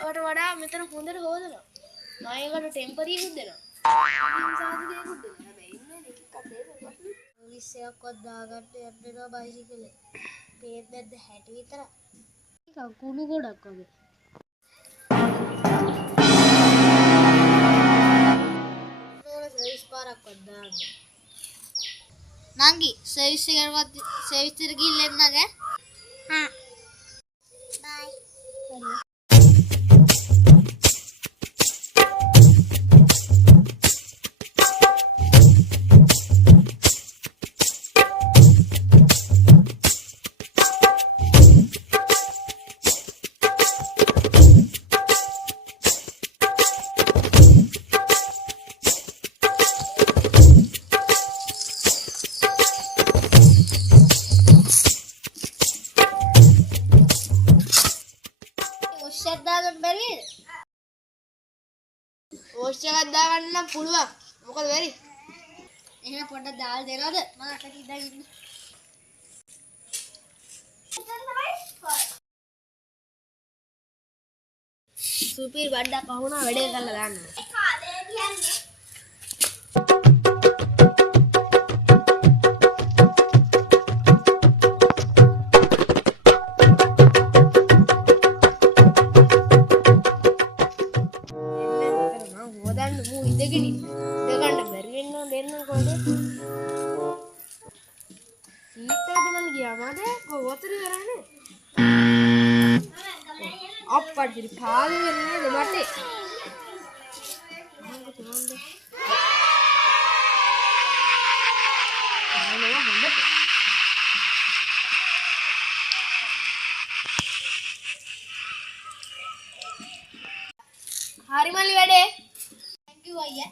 වලට වඩා මෙතන හොඳට හොදනවා. මම ඒකට ටෙම්පරරි එකක් දෙනවා. සාධකයක්ත් දෙනවා. හැබැයි ඉන්නේ එකක් දෙන්න. 20ක්වත් දාගන්න යන්නවා බයිසිකලේ. පේත් නැද්ද 60 විතර. නිකන් කුණු ගොඩක් වගේ. නෝන සර්විස් පාරක්වත් දාන්න. නංගි සර්විස් එකකට සර්විස් එකට ගිහින් එන්න නෑ. හා. බයි. ඔෂ්‍යයක් දාගන්න නම් පුළුවන්. මොකද වෙරි? එහෙනම් පොඩ්ඩක් දාලා දෙනවද? මම අතට ඉඳන් ඉන්න. සුපිරි බණ්ඩක් අහුණා වැඩේ කරලා දාන්න. ඒ කාලේ කියන්නේ අප්පඩි පාළු වෙන්නේ දෙබටේ. හරි මල්ලි වැඩේ. thank you අයියා.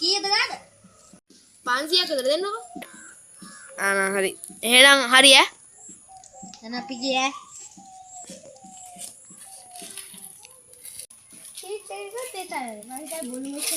කීයද ගාන? 500ක් විතර දෙන්නකෝ. හරි. එහෙනම් හරි ඈ. දැන් අපි ගියේ. देता है हमारे साथ बोलने से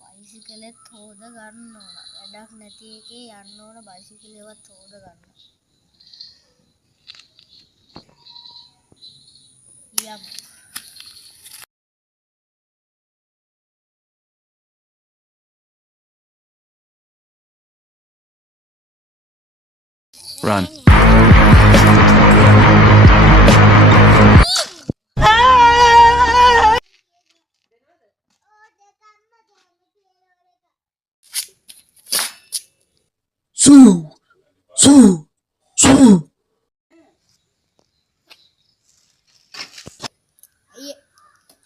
බයිසිකලෙත් හොද ගන්න ඕන. වැඩක් නැති එකේ යන්න ඕන බයිසිකලෙවත් හොද ගන්න. යම්. Run.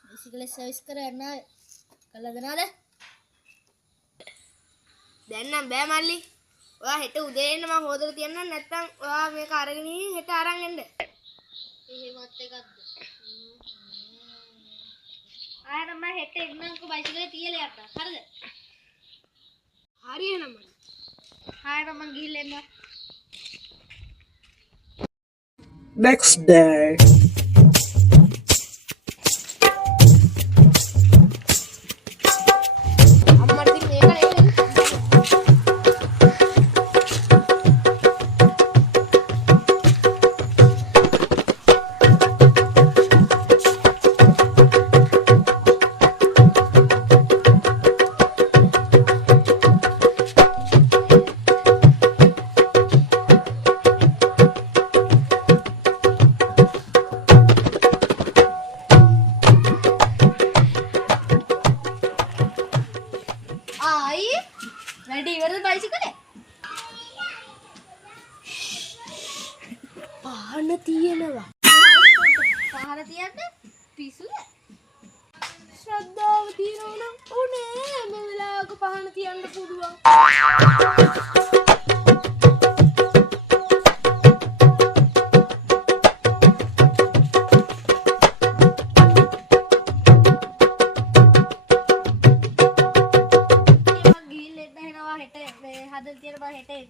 බයිසිකලේ සර්විස් කරන්න කළා දනවද? දැන් නම් බෑ මල්ලි. ඔයා හෙට උදේ එන්න මම හොදලා තියන්නම් නැත්නම් ඔයා මේක අරගෙන හෙට අරන් එන්න. එහෙමත් එකක්ද? ආයෙත් මම හෙට එන්නම්කෝ බයිසිකලේ තියලා යන්න. හරිද? හරි එහෙනම් මල්ලි. ආයෙත් මම ගිහින් එන්න. Next day. තියෙනවා. පහන තියන්න පිසුද? ශ්‍රද්ධාව තියෙනවා නම් ඕනේ මේ වෙලාවක පහන තියන්න පුළුවන්. හදලා තියෙන බා හෙට එන්න.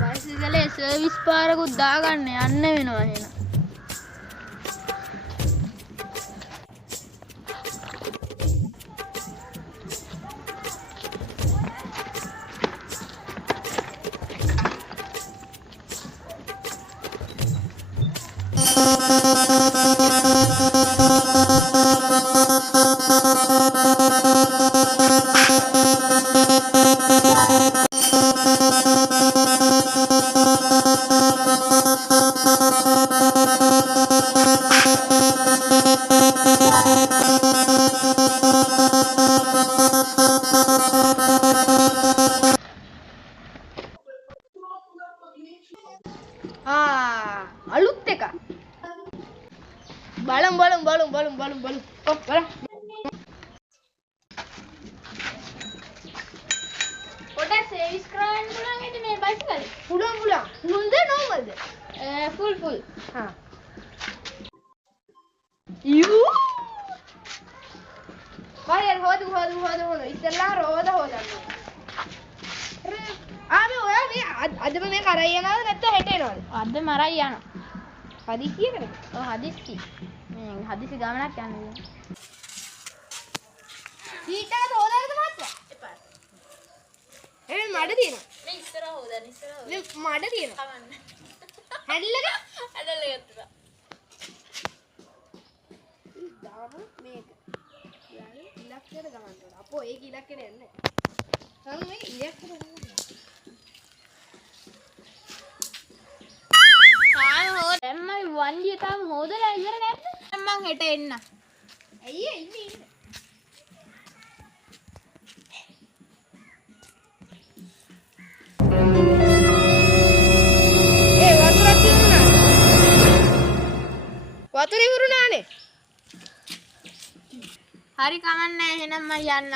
බයිසිකලේ සර්විස් පාරකුත් දාගන්න යන්න වෙනවා එහෙනම්. අලුත් එක බලමු කො බලමු පොඩක් සර්විස් කරන්න පුළුවන් නේද මේ බයිසිකල් පුළුවන් මුල්ද නෝමල්ද ෆුල් හා යූ බයිර් හොද ඉස්සෙල්ලා රෝද හොදන්න ආමේ ඔයා මේ අදම මේ කරයි යනවද නැත්නම් හෙට එනවද? අද මරයි යනවා. හදිස්සියකද? ඔව් හදිස්සි. මේ හදිස්සි ගමනක් යන්නේ. සීට් එක හොදන්නද මහත්තයා? එපා. මඩ තියෙනවා. මේ ඉස්සර හොදන්න මේ මඩ තියෙනවා. කමන්න. හැන්ඩල් එක? හැන්ඩල් එක ගත්තා. දාමු මේක. යාලේ ඉලක්කයට ගමන් කරනවා. අපෝ ඒක ඉලක්කයට යන්නේ. නමුත් මේක ඉලක්කයට දැන් මම වන්දිය තාම හොදලා ඉවර නැද්ද? දැන් මං හෙට එන්න. අයියේ ඉන්න. ඒ වතුරක් ඉවරුණා. වතුර ඉවරුණානේ. හරි කමන්නේ එහෙනම් මම යන්න.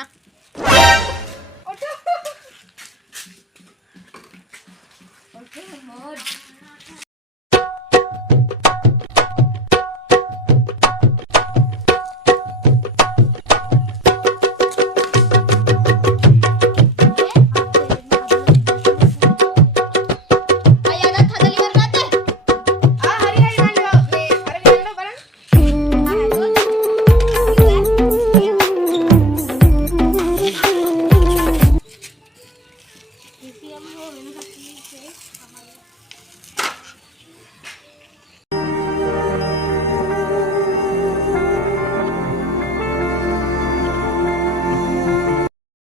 Auto mode